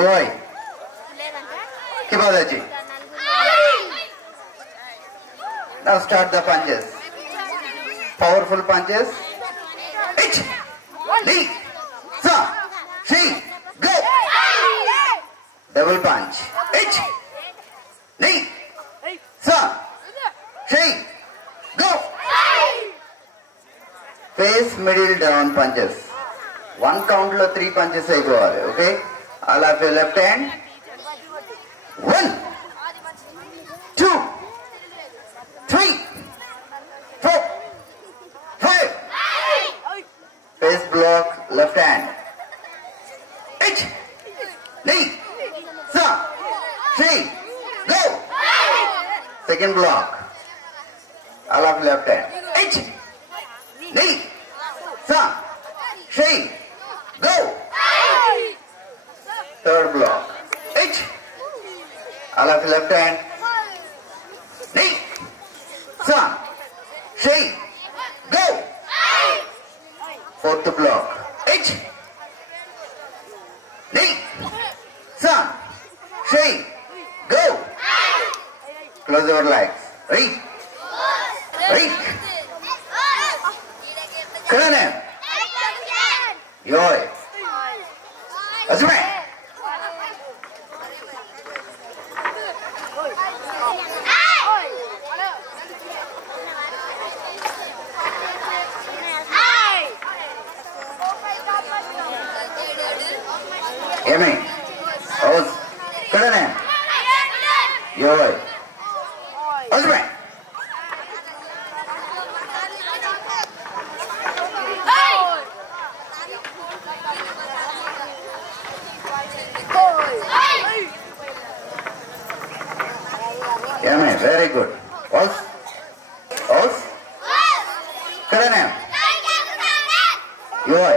UI. Kibadaji. Now start the punches. Powerful punches. Ich, Li, Sa, Shi, go. Double punch. Ich, Li, Sa, Shi, go. Face middle down punches. One count lo 3 punches ayivali. Okay. All of your left hand. 1, 2, 3, 4, 5. Face block left hand. Ich, Li, Sa, Shi, go. Second block. All of left hand. Ich, Li, Sa, Shi, go. Third block. Ich, all of left hand. Li, Sa, Shi, go. Fourth block. Ich, Li, Sa, Shi, go. Close your legs. Right. Right. Kanan. Yoi. Azme. Yummy. Oz. Kanan. Yoi. Azme. Yummy, very good. Oz. Oz. Karan. Yoi.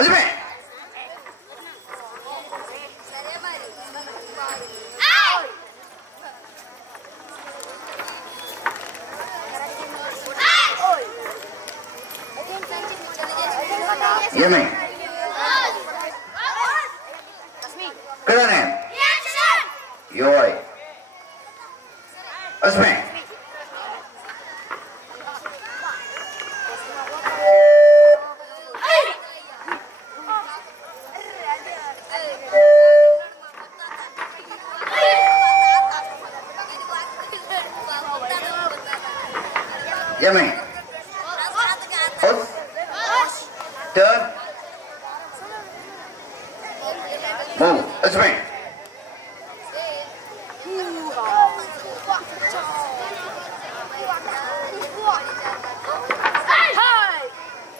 Azme. Yummy. Karan. Yoi. Azme. Yummy. Oz. Turn. Move. Azme.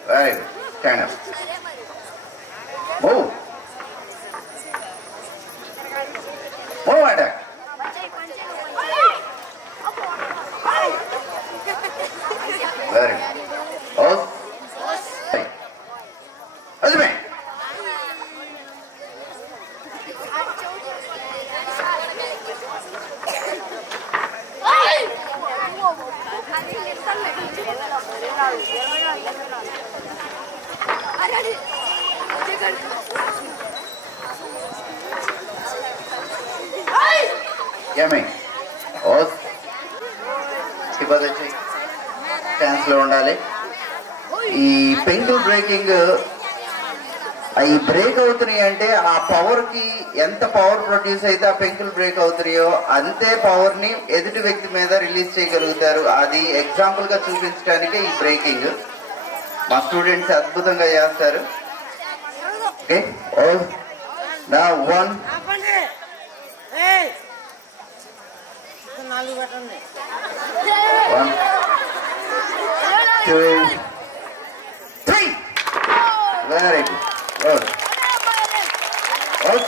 Very good. Stand up. Move. Move attack. Very good. Oz. Azme. Yummy. Oz. Kibadaji. Chance lo undali. ఈ పెంకుల్ breaking అవి break అవుతున్నాయి అంటే ఆ power కి ఎంత power produce అయితే ఆ పెంకుల్ break అవుతున్నాయో అంతే పవర్ ని ఎదుటి వ్యక్తి మీద రిలీజ్ చేయగలుగుతారు. అది ఎగ్జాంపుల్ గా చూపించడానికే ఈ బ్రేకింగ్. మా స్టూడెంట్స్ అద్భుతంగా చేస్తారు. ఓకే. నా 1 2 3. Very good. Good.